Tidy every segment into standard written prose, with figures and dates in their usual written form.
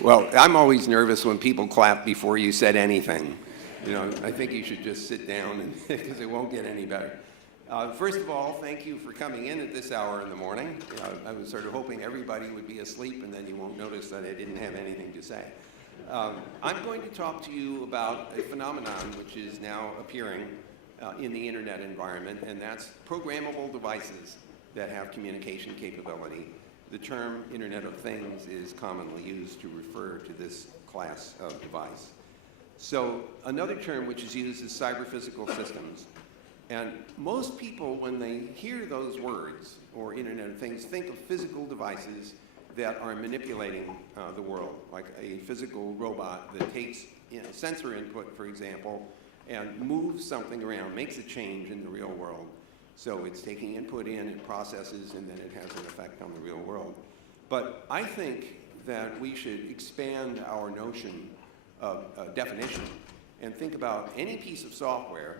Well, I'm always nervous when people clap before you said anything. You know, I think you should just sit down because it won't get any better. First of all, thank you for coming in at this hour in the morning. I was sort of hoping everybody would be asleep and then you won't notice that I didn't have anything to say. I'm going to talk to you about a phenomenon which is now appearing in the internet environment, and that's programmable devices that have communication capability. The term Internet of Things is commonly used to refer to this class of device. So another term which is used is cyber-physical systems. And most people, when they hear those words, or Internet of Things, think of physical devices that are manipulating the world, like a physical robot that takes sensor input, for example, and moves something around, makes a change in the real world. So it's taking input in, it processes, and then it has an effect on the real world. But I think that we should expand our notion of definition and think about any piece of software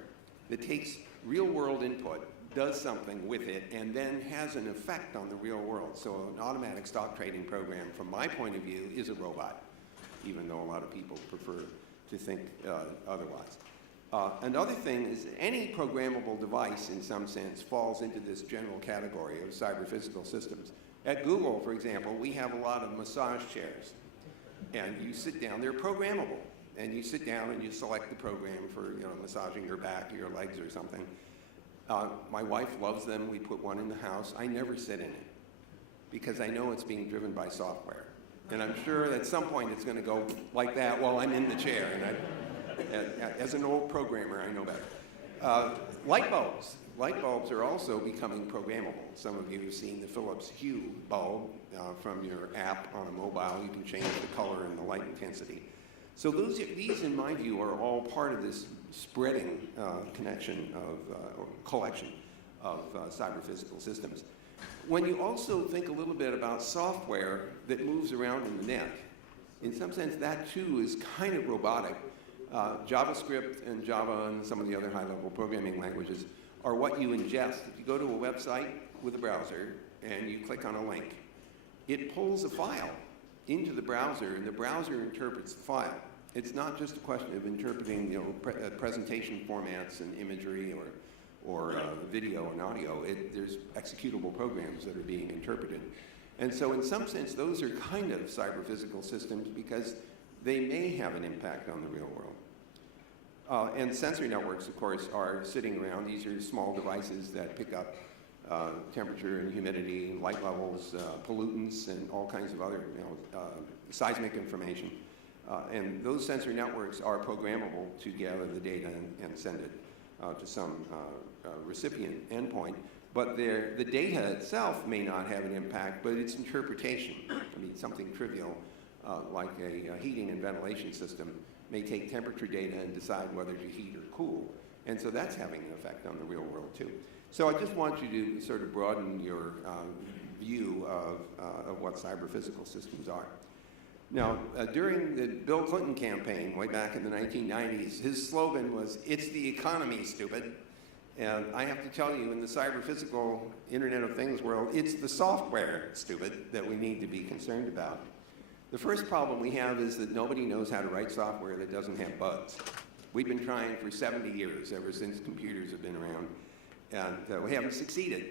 that takes real-world input, does something with it, and then has an effect on the real world. So an automatic stock trading program, from my point of view, is a robot, even though a lot of people prefer to think otherwise. Another thing is any programmable device, in some sense, falls into this general category of cyber-physical systems. At Google, for example, we have a lot of massage chairs. And you sit down, they're programmable. And you sit down and you select the program for massaging your back or your legs or something. My wife loves them. We put one in the house. I never sit in it because I know it's being driven by software. And I'm sure at some point it's going to go like that while I'm in the chair. And as an old programmer, I know better. Light bulbs. Light bulbs are also becoming programmable. Some of you have seen the Philips Hue bulb from your app on a mobile. You can change the color and the light intensity. So these, in my view, are all part of this spreading connection or collection of cyber-physical systems. When you also think a little bit about software that moves around in the net, in some sense that too is kind of robotic. JavaScript and Java and some of the other high-level programming languages are what you ingest. If you go to a website with a browser and you click on a link, it pulls a file into the browser, and the browser interprets the file. It's not just a question of interpreting presentation formats and imagery or video and audio. There's executable programs that are being interpreted. And so in some sense, those are kind of cyber-physical systems because they may have an impact on the real world. And sensory networks, of course, are sitting around. These are small devices that pick up temperature and humidity, light levels, pollutants, and all kinds of other seismic information. And those sensory networks are programmable to gather the data and send it to some recipient endpoint. But the data itself may not have an impact, but its interpretation, I mean, something trivial like a heating and ventilation system may take temperature data and decide whether to heat or cool. And so that's having an effect on the real world too. So I just want you to sort of broaden your view of what cyber-physical systems are. Now, during the Bill Clinton campaign, way back in the 1990s, his slogan was, "It's the economy, stupid." And I have to tell you, in the cyber-physical Internet of Things world, it's the software, stupid, that we need to be concerned about. The first problem we have is that nobody knows how to write software that doesn't have bugs. We've been trying for 70 years, ever since computers have been around, and we haven't succeeded.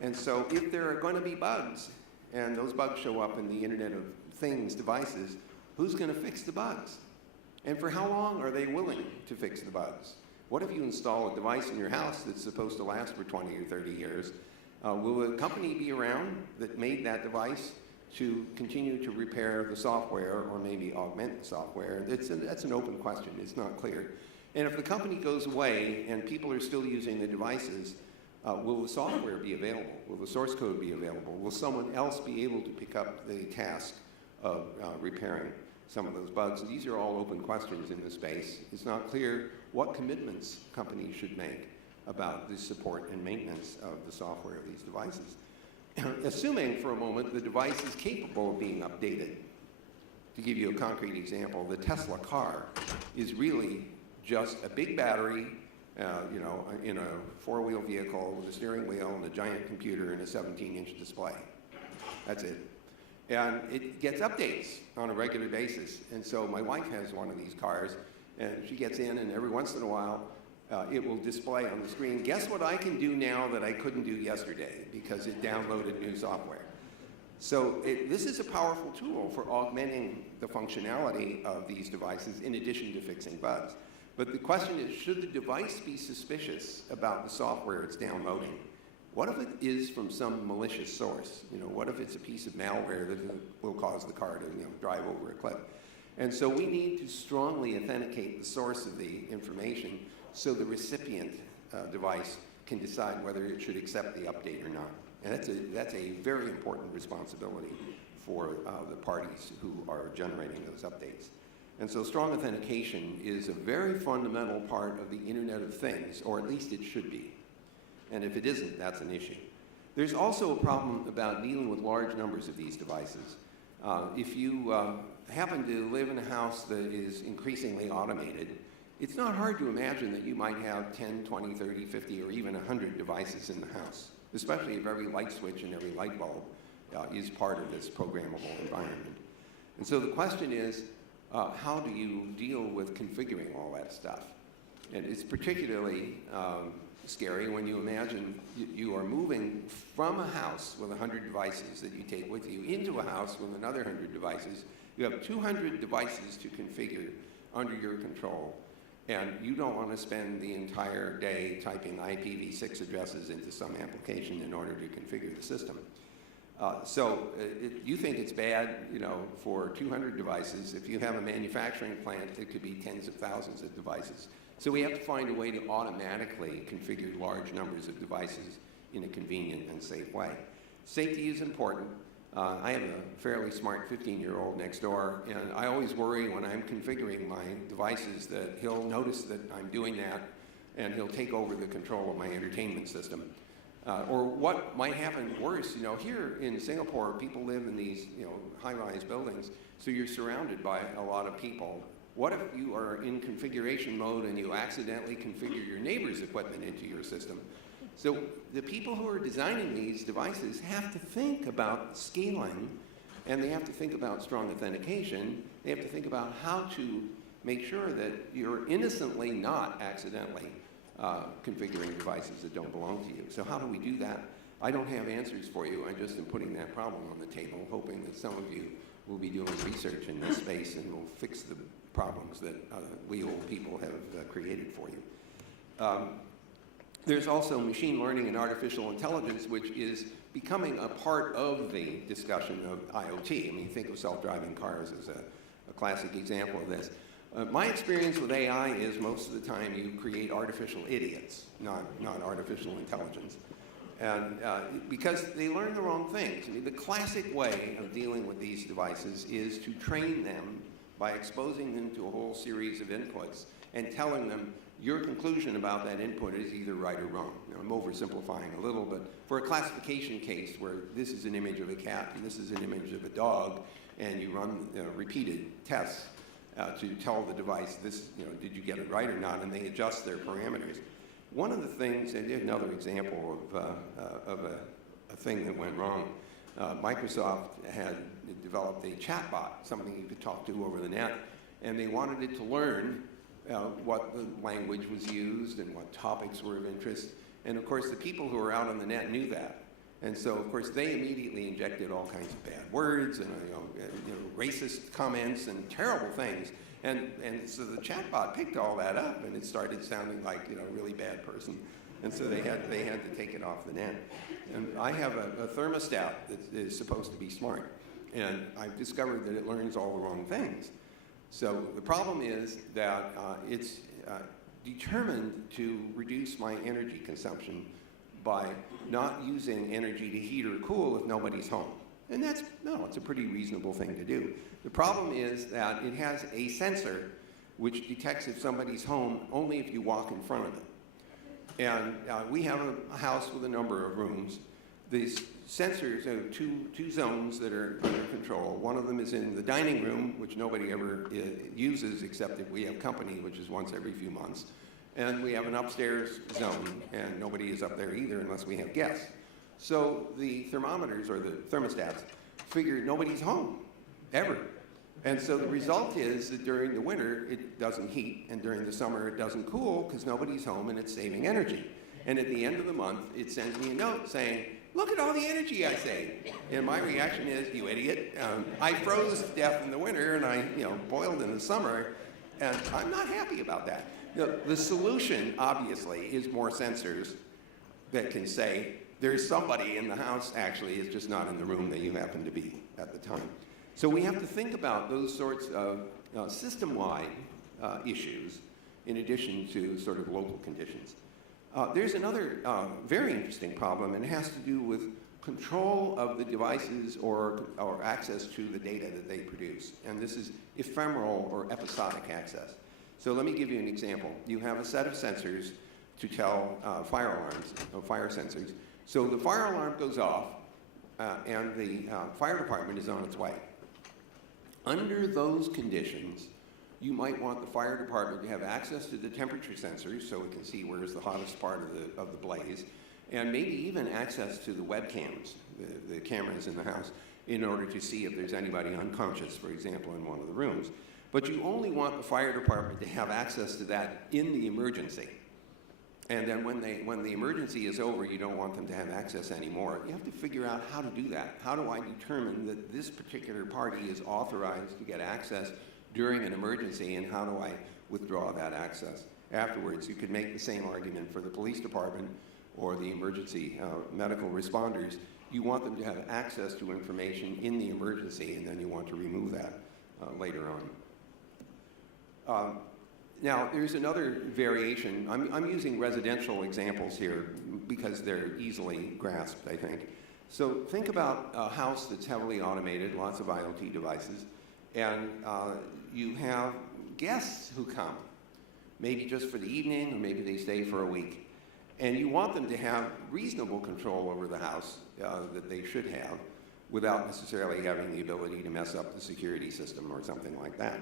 And so if there are going to be bugs, and those bugs show up in the Internet of Things devices, who's going to fix the bugs? And for how long are they willing to fix the bugs? What if you install a device in your house that's supposed to last for 20 or 30 years? Will a company be around that made that device to continue to repair the software or maybe augment the software? That's an open question. It's not clear. And if the company goes away and people are still using the devices, will the software be available? Will the source code be available? Will someone else be able to pick up the task of repairing some of those bugs? These are all open questions in the space. It's not clear what commitments companies should make about the support and maintenance of the software of these devices. Assuming for a moment the device is capable of being updated. To give you a concrete example, the Tesla car is really just a big battery in a four-wheel vehicle with a steering wheel and a giant computer and a 17-inch display. That's it. And it gets updates on a regular basis. And so my wife has one of these cars, and she gets in, and every once in a while, it will display on the screen, guess what I can do now that I couldn't do yesterday, because it downloaded new software. So this is a powerful tool for augmenting the functionality of these devices in addition to fixing bugs. But the question is, should the device be suspicious about the software it's downloading? What if it is from some malicious source? What if it's a piece of malware that will cause the car to drive over a cliff? And so we need to strongly authenticate the source of the information so the recipient device can decide whether it should accept the update or not. And that's a very important responsibility for the parties who are generating those updates. And so strong authentication is a very fundamental part of the Internet of Things, or at least it should be. And if it isn't, that's an issue. There's also a problem about dealing with large numbers of these devices. If you happen to live in a house that is increasingly automated, it's not hard to imagine that you might have 10, 20, 30, 50, or even 100 devices in the house, especially if every light switch and every light bulb is part of this programmable environment. And so the question is, how do you deal with configuring all that stuff? And it's particularly scary when you imagine you are moving from a house with 100 devices that you take with you into a house with another 100 devices. You have 200 devices to configure under your control, and you don't want to spend the entire day typing IPv6 addresses into some application in order to configure the system. You think it's bad, for 200 devices. If you have a manufacturing plant, it could be tens of thousands of devices. So we have to find a way to automatically configure large numbers of devices in a convenient and safe way. Safety is important. I have a fairly smart 15-year-old next door, and I always worry when I'm configuring my devices that he'll notice that I'm doing that, and he'll take over the control of my entertainment system. Or what might happen worse, here in Singapore, people live in these, high-rise buildings, so you're surrounded by a lot of people. What if you are in configuration mode and you accidentally configure your neighbor's equipment into your system? So the people who are designing these devices have to think about scaling, and they have to think about strong authentication. They have to think about how to make sure that you're innocently not accidentally configuring devices that don't belong to you. So how do we do that? I don't have answers for you. I just am putting that problem on the table, hoping that some of you will be doing research in this space and will fix the problems that we old people have created for you. There's also machine learning and artificial intelligence, which is becoming a part of the discussion of IoT. I mean, think of self-driving cars as a classic example of this. My experience with AI is most of the time you create artificial idiots, not artificial intelligence. And because they learn the wrong things. I mean, the classic way of dealing with these devices is to train them by exposing them to a whole series of inputs and telling them your conclusion about that input is either right or wrong. Now, I'm oversimplifying a little, but for a classification case where this is an image of a cat and this is an image of a dog, and you run repeated tests to tell the device this, did you get it right or not, and they adjust their parameters. One of the things, and another example of a thing that went wrong, Microsoft had developed a chatbot, something you could talk to over the net, and they wanted it to learn what the language was used and what topics were of interest. And of course, the people who were out on the net knew that. And so, of course, they immediately injected all kinds of bad words and racist comments and terrible things. And so the chatbot picked all that up, and it started sounding like a really bad person. And so they had to take it off the net. And I have a thermostat that is supposed to be smart, and I've discovered that it learns all the wrong things. So the problem is that it's determined to reduce my energy consumption by not using energy to heat or cool if nobody's home. And it's a pretty reasonable thing to do. The problem is that it has a sensor which detects if somebody's home only if you walk in front of it. And we have a house with a number of rooms. These sensors have two zones that are under control. One of them is in the dining room, which nobody ever uses except if we have company, which is once every few months. And we have an upstairs zone, and nobody is up there either unless we have guests. So the thermometers, or the thermostats, figure nobody's home, ever. And so the result is that during the winter, it doesn't heat, and during the summer, it doesn't cool, because nobody's home and it's saving energy. And at the end of the month, it sends me a note saying, look at all the energy I saved. And my reaction is, you idiot. I froze to death in the winter, and I boiled in the summer, and I'm not happy about that. The solution, obviously, is more sensors that can say, there's somebody in the house, actually, it's just not in the room that you happen to be at the time. So we have to think about those sorts of system-wide issues in addition to sort of local conditions. There's another very interesting problem, and it has to do with control of the devices or access to the data that they produce. And this is ephemeral or episodic access. So let me give you an example. You have a set of sensors to tell fire alarms, fire sensors. So the fire alarm goes off, and the fire department is on its way. Under those conditions, you might want the fire department to have access to the temperature sensors so it can see where's the hottest part of the blaze, and maybe even access to the webcams, the cameras in the house, in order to see if there's anybody unconscious, for example, in one of the rooms. But you only want the fire department to have access to that in the emergency. And then when the emergency is over, you don't want them to have access anymore. You have to figure out how to do that. How do I determine that this particular party is authorized to get access during an emergency, and how do I withdraw that access afterwards? You could make the same argument for the police department or the emergency medical responders. You want them to have access to information in the emergency, and then you want to remove that later on. Now, there's another variation. I'm using residential examples here because they're easily grasped, I think. So think about a house that's heavily automated, lots of IoT devices, and you have guests who come, maybe just for the evening, or maybe they stay for a week. And you want them to have reasonable control over the house that they should have without necessarily having the ability to mess up the security system or something like that.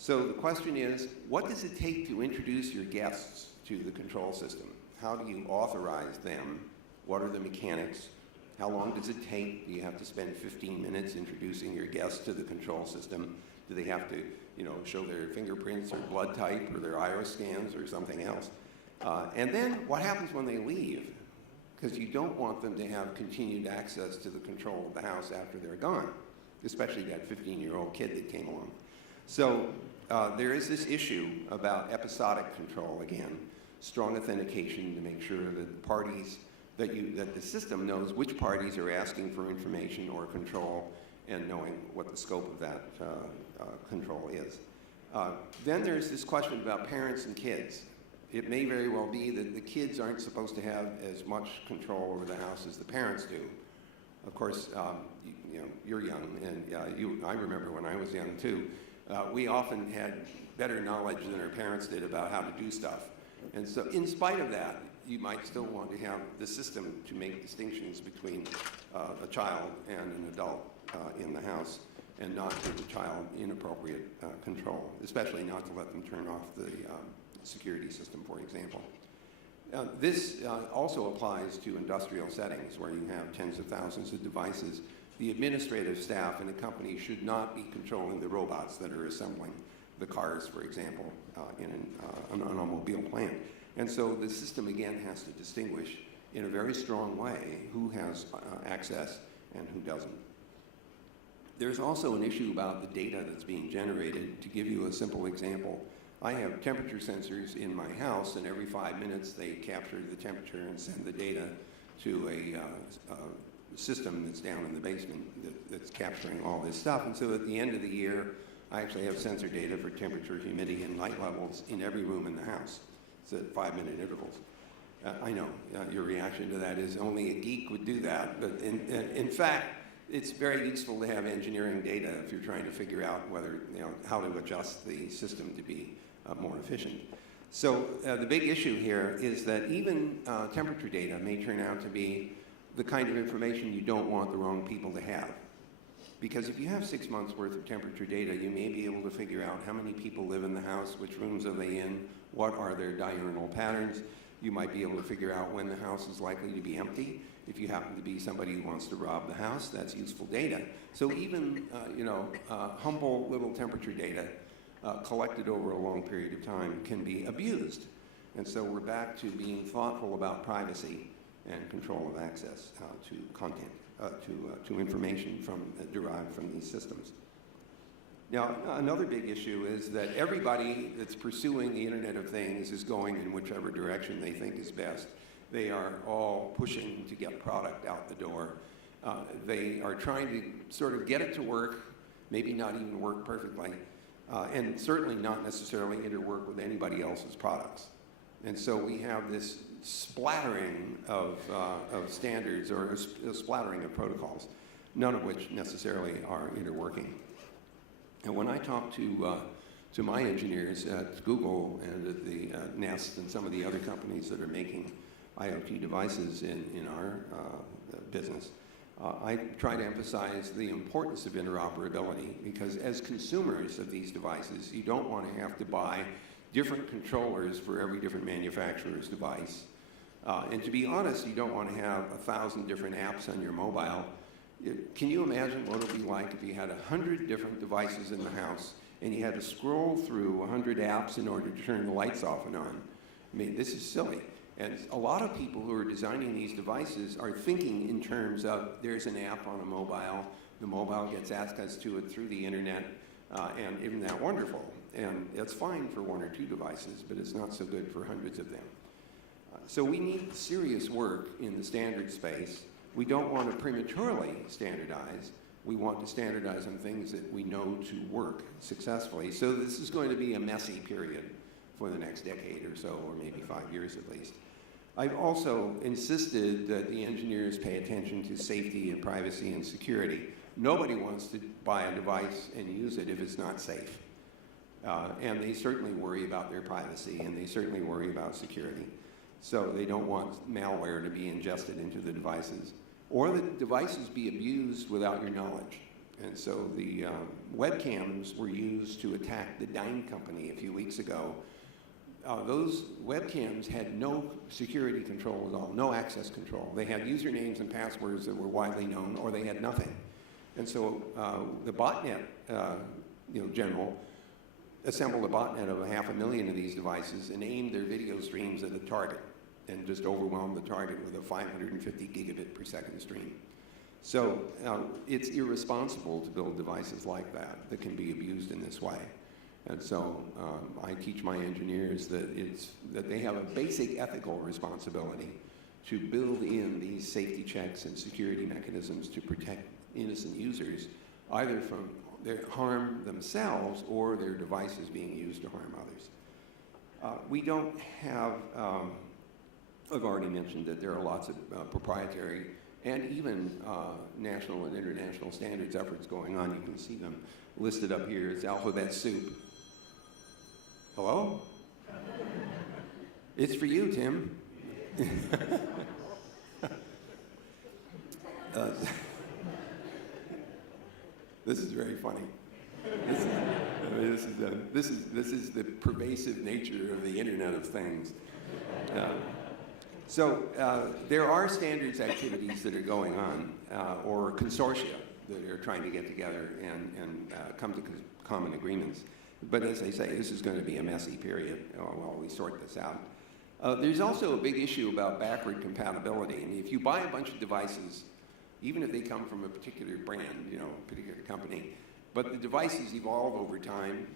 So the question is, what does it take to introduce your guests to the control system? How do you authorize them? What are the mechanics? How long does it take? Do you have to spend 15 minutes introducing your guests to the control system? Do they have to, show their fingerprints or blood type or their iris scans or something else? And then what happens when they leave? Because you don't want them to have continued access to the control of the house after they're gone, especially that 15-year-old kid that came along. So there is this issue about episodic control again, strong authentication to make sure that the parties, that the system knows which parties are asking for information or control, and knowing what the scope of that control is. Then there's this question about parents and kids. It may very well be that the kids aren't supposed to have as much control over the house as the parents do. Of course, you're young, and I remember when I was young too. We often had better knowledge than our parents did about how to do stuff. And so in spite of that, you might still want to have the system to make distinctions between a child and an adult in the house, and not give the child inappropriate control, especially not to let them turn off the security system, for example. This also applies to industrial settings where you have tens of thousands of devices. The administrative staff in a company should not be controlling the robots that are assembling the cars, for example, in an automobile plant. And so the system, again, has to distinguish in a very strong way who has access and who doesn't. There's also an issue about the data that's being generated. To give you a simple example, I have temperature sensors in my house, and every 5 minutes they capture the temperature and send the data to a system that's down in the basement that's capturing all this stuff. And so at the end of the year, I actually have sensor data for temperature, humidity, and light levels in every room in the house. It's at 5-minute intervals. I know your reaction to that is only a geek would do that, but in fact, it's very useful to have engineering data if you're trying to figure out whether, how to adjust the system to be more efficient. So the big issue here is that even temperature data may turn out to be the kind of information you don't want the wrong people to have. Because if you have 6 months worth of temperature data, you may be able to figure out how many people live in the house, which rooms are they in, what are their diurnal patterns, You might be able to figure out when the house is likely to be empty. If you happen to be somebody who wants to rob the house, that's useful data. So even, humble little temperature data collected over a long period of time can be abused. And so we're back to being thoughtful about privacy and control of access to content, to information derived from these systems. Now, another big issue is that everybody that's pursuing the Internet of Things is going in whichever direction they think is best. They are all pushing to get product out the door. They are trying to sort of get it to work, maybe not even work perfectly, and certainly not necessarily interwork with anybody else's products. And so we have this splattering of standards, or a splattering of protocols, none of which necessarily are interworking. And when I talk to my engineers at Google and at the Nest and some of the other companies that are making IoT devices in our business, I try to emphasize the importance of interoperability, because as consumers of these devices, you don't want to have to buy different controllers for every different manufacturer's device. And to be honest, you don't want to have 1,000 different apps on your mobile. Can you imagine what it would be like if you had 100 different devices in the house and you had to scroll through 100 apps in order to turn the lights off and on? I mean, this is silly. And a lot of people who are designing these devices are thinking in terms of there's an app on a mobile, the mobile gets access to it through the internet, and isn't that wonderful? And it's fine for 1 or 2 devices, but it's not so good for hundreds of them. So we need serious work in the standard space. We don't want to prematurely standardize. We want to standardize on things that we know to work successfully. So this is going to be a messy period for the next decade or so, or maybe 5 years at least. I've also insisted that the engineers pay attention to safety and privacy and security. Nobody wants to buy a device and use it if it's not safe. And they certainly worry about their privacy, and they certainly worry about security. So they don't want malware to be ingested into the devices, or the devices be abused without your knowledge. And so the webcams were used to attack the Dine Company a few weeks ago. Those webcams had no security control at all, no access control. They had usernames and passwords that were widely known, or they had nothing. And so the botnet general assembled a botnet of 500,000 of these devices and aimed their video streams at a target and just overwhelmed the target with a 550 gigabit per second stream. So it's irresponsible to build devices like that can be abused in this way. And so I teach my engineers that they have a basic ethical responsibility to build in these safety checks and security mechanisms to protect innocent users, either from their harm themselves or their devices being used to harm others. We don't have, I've already mentioned that there are lots of proprietary and even national and international standards efforts going on. You can see them listed up here. It's alphabet soup. Hello? It's for you, Tim. This is very funny. This is the pervasive nature of the Internet of Things. So there are standards activities that are going on, or consortia that are trying to get together and come to common agreements. But as I say, this is going to be a messy period while we sort this out. There's also a big issue about backward compatibility. And if you buy a bunch of devices, even if they come from a particular brand, a particular company, but the devices evolve over time,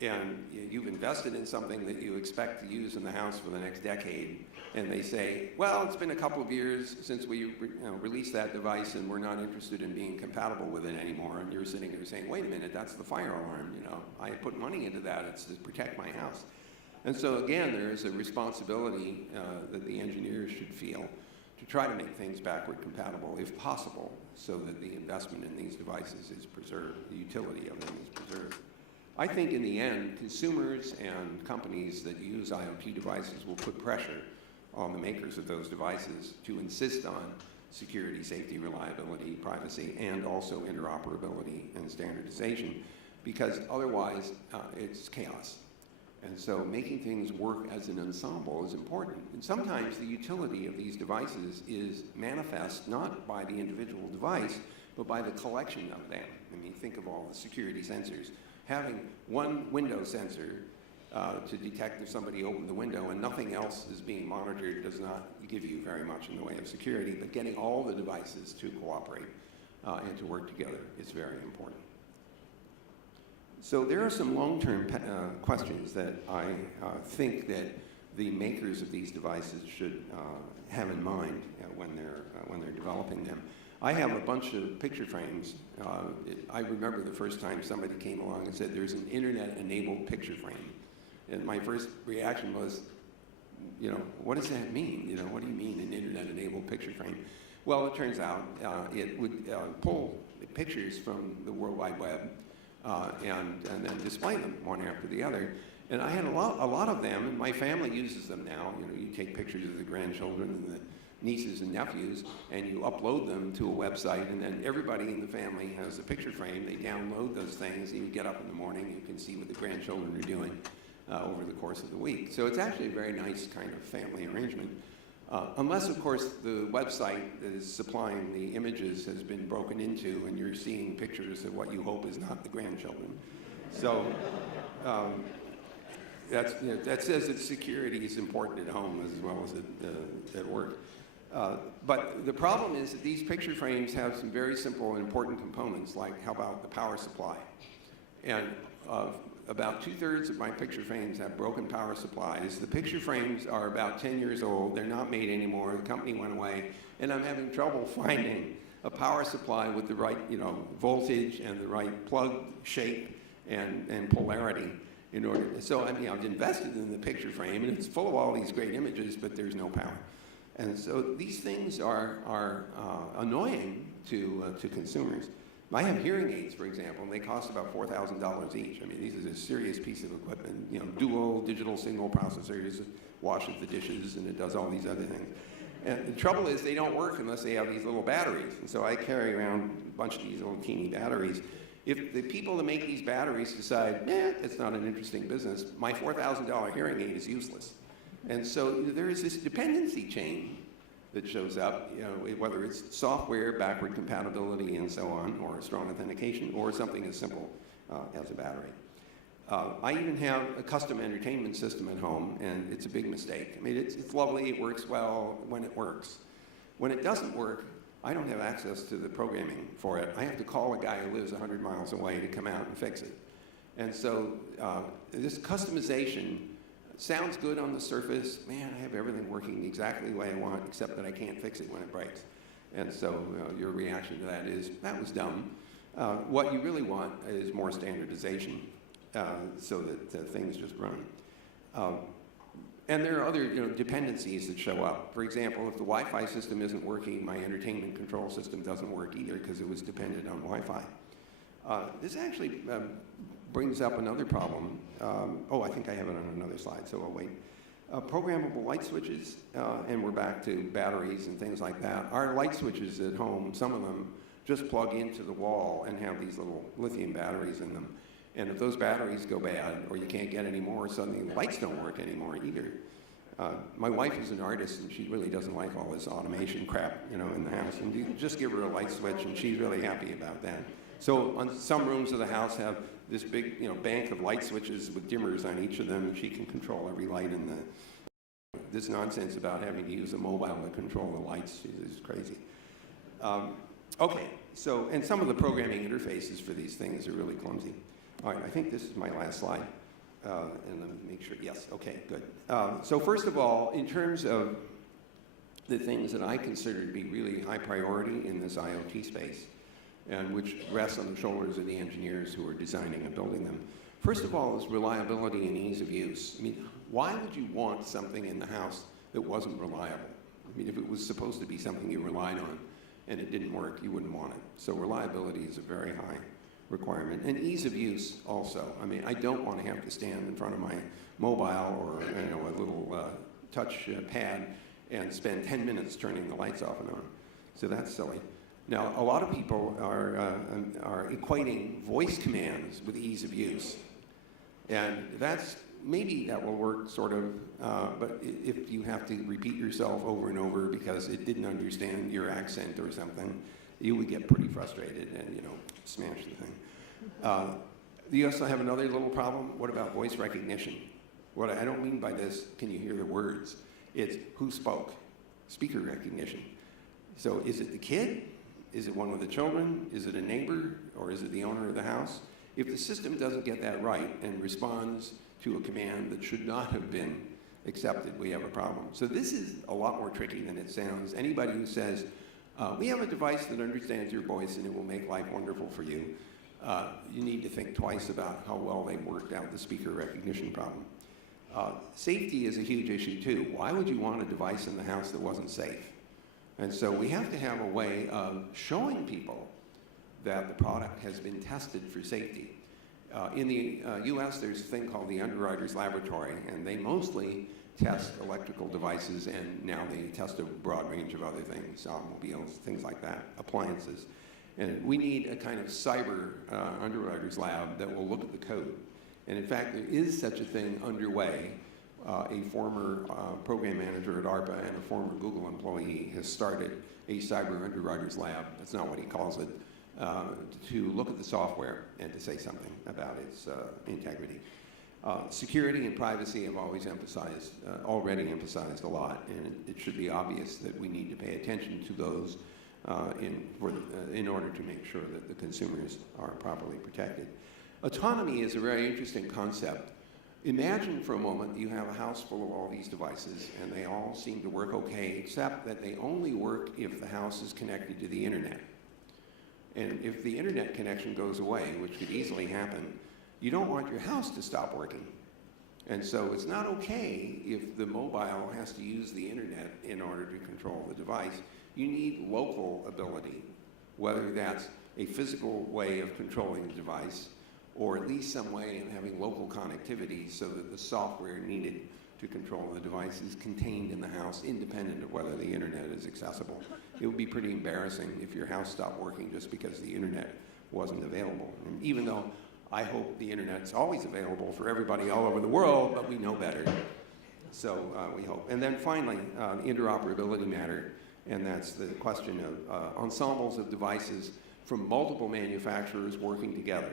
and you've invested in something that you expect to use in the house for the next decade, and they say, well, it's been a couple of years since we released that device, and we're not interested in being compatible with it anymore, and you're sitting there saying, wait a minute, that's the fire alarm, I put money into that, it's to protect my house. And so again, there is a responsibility that the engineers should feel to try to make things backward compatible, if possible, so that the investment in these devices is preserved, the utility of them is preserved. I think in the end, consumers and companies that use IoT devices will put pressure on the makers of those devices to insist on security, safety, reliability, privacy, and also interoperability and standardization, because otherwise it's chaos. And so making things work as an ensemble is important. And sometimes the utility of these devices is manifest not by the individual device, but by the collection of them. I mean, think of all the security sensors. Having one window sensor to detect if somebody opened the window and nothing else is being monitored does not give you very much in the way of security, but getting all the devices to cooperate and to work together is very important. So there are some long-term questions that I think that the makers of these devices should have in mind when they're developing them. I have a bunch of picture frames. I remember the first time somebody came along and said, there's an internet-enabled picture frame. And my first reaction was, you know, what does that mean? You know, what do you mean an internet-enabled picture frame? Well, it turns out it would pull pictures from the World Wide Web and then display them one after the other. And I had a lot of them, and my family uses them now. You know, you take pictures of the grandchildren and the nieces and nephews, and you upload them to a website, and then everybody in the family has a picture frame. They download those things, and you get up in the morning, you can see what the grandchildren are doing over the course of the week. So it's actually a very nice kind of family arrangement. Unless, of course, the website that is supplying the images has been broken into and you're seeing pictures of what you hope is not the grandchildren. So that says that security is important at home as well as at work. But the problem is that these picture frames have some very simple and important components, like how about the power supply? And about 2/3 of my picture frames have broken power supplies. The picture frames are about 10 years old. They're not made anymore. The company went away. And I'm having trouble finding a power supply with the right, you know, voltage and the right plug shape and polarity in order. So, I mean, I've invested in the picture frame, and it's full of all these great images, but there's no power. And so these things are annoying to consumers. I have hearing aids, for example, and they cost about $4,000 each. I mean, this is a serious piece of equipment. You know, dual digital signal processors, washes the dishes, and it does all these other things. And the trouble is they don't work unless they have these little batteries. And so I carry around a bunch of these little teeny batteries. If the people that make these batteries decide, it's not an interesting business, my $4,000 hearing aid is useless. And so there is this dependency chain that shows up, you know, whether it's software, backward compatibility, and so on, or strong authentication, or something as simple as a battery. I even have a custom entertainment system at home, and it's a big mistake. I mean, it's lovely, it works well when it works. When it doesn't work, I don't have access to the programming for it. I have to call a guy who lives 100 miles away to come out and fix it. And so this customization sounds good on the surface. Man, I have everything working exactly the way I want, except that I can't fix it when it breaks. And so your reaction to that is, that was dumb. What you really want is more standardization so that things just run. And there are other dependencies that show up. For example, if the Wi-Fi system isn't working, my entertainment control system doesn't work either because it was dependent on Wi-Fi. This actually brings up another problem. I think I have it on another slide, so I'll wait. Programmable light switches, and we're back to batteries and things like that. Our light switches at home, some of them just plug into the wall and have these little lithium batteries in them. And if those batteries go bad, or you can't get any more, suddenly the lights don't work anymore either. My wife is an artist, and she really doesn't like all this automation crap, in the house. And you just give her a light switch, and she's really happy about that. So some rooms of the house have this big, bank of light switches with dimmers on each of them, and she can control every light in this nonsense about having to use a mobile to control the lights is crazy. Okay, so, and some of the programming interfaces for these things are really clumsy. All right, I think this is my last slide. And let me make sure, yes, okay, good. So first of all, in terms of the things that I consider to be really high priority in this IoT space, and which rests on the shoulders of the engineers who are designing and building them. First of all is reliability and ease of use. I mean, why would you want something in the house that wasn't reliable? I mean, if it was supposed to be something you relied on and it didn't work, you wouldn't want it. So reliability is a very high requirement. And ease of use also. I mean, I don't want to have to stand in front of my mobile or a little touch pad and spend 10 minutes turning the lights off and on. So that's silly. Now, a lot of people are equating voice commands with ease of use. And that's maybe that will work sort of, but if you have to repeat yourself over and over because it didn't understand your accent or something, you would get pretty frustrated and, smash the thing. You also have another little problem. What about voice recognition? What I don't mean by this, can you hear the words? It's who spoke, speaker recognition. So is it the kid? Is it one of the children? Is it a neighbor? Or is it the owner of the house? If the system doesn't get that right and responds to a command that should not have been accepted, we have a problem. So this is a lot more tricky than it sounds. Anybody who says, we have a device that understands your voice and it will make life wonderful for you, you need to think twice about how well they've worked out the speaker recognition problem. Safety is a huge issue too. Why would you want a device in the house that wasn't safe? And so we have to have a way of showing people that the product has been tested for safety. In the US, there's a thing called the Underwriters Laboratory, and they mostly test electrical devices, and now they test a broad range of other things, automobiles, things like that, appliances. And we need a kind of cyber underwriters lab that will look at the code. And in fact, there is such a thing underway. A former program manager at ARPA and a former Google employee has started a cyber underwriters lab, that's not what he calls it, to look at the software and to say something about its integrity. Security and privacy have always emphasized, already emphasized a lot, and it should be obvious that we need to pay attention to those in order to make sure that the consumers are properly protected. Autonomy is a very interesting concept. Imagine for a moment that you have a house full of all these devices and they all seem to work okay, except that they only work if the house is connected to the internet. And if the internet connection goes away, which could easily happen, you don't want your house to stop working. And so it's not okay if the mobile has to use the internet in order to control the device. You need local ability, whether that's a physical way of controlling the device or at least some way of having local connectivity so that the software needed to control the device is contained in the house, independent of whether the internet is accessible. It would be pretty embarrassing if your house stopped working just because the internet wasn't available. And even though I hope the internet's always available for everybody all over the world, but we know better. So we hope. And then finally, interoperability matter, and that's the question of ensembles of devices from multiple manufacturers working together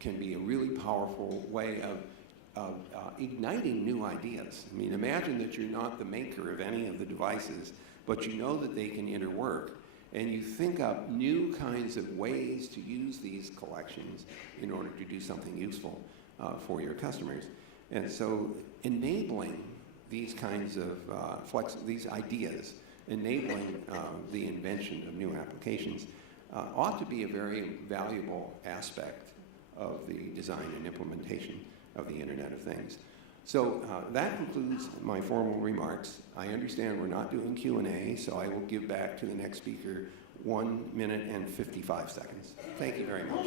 can be a really powerful way of igniting new ideas. I mean, imagine that you're not the maker of any of the devices, but you know that they can interwork, and you think up new kinds of ways to use these collections in order to do something useful for your customers. And so enabling these kinds of these ideas, enabling the invention of new applications ought to be a very valuable aspect of the design and implementation of the Internet of Things. So that concludes my formal remarks. I understand we're not doing Q&A, so I will give back to the next speaker 1 minute and 55 seconds. Thank you very much.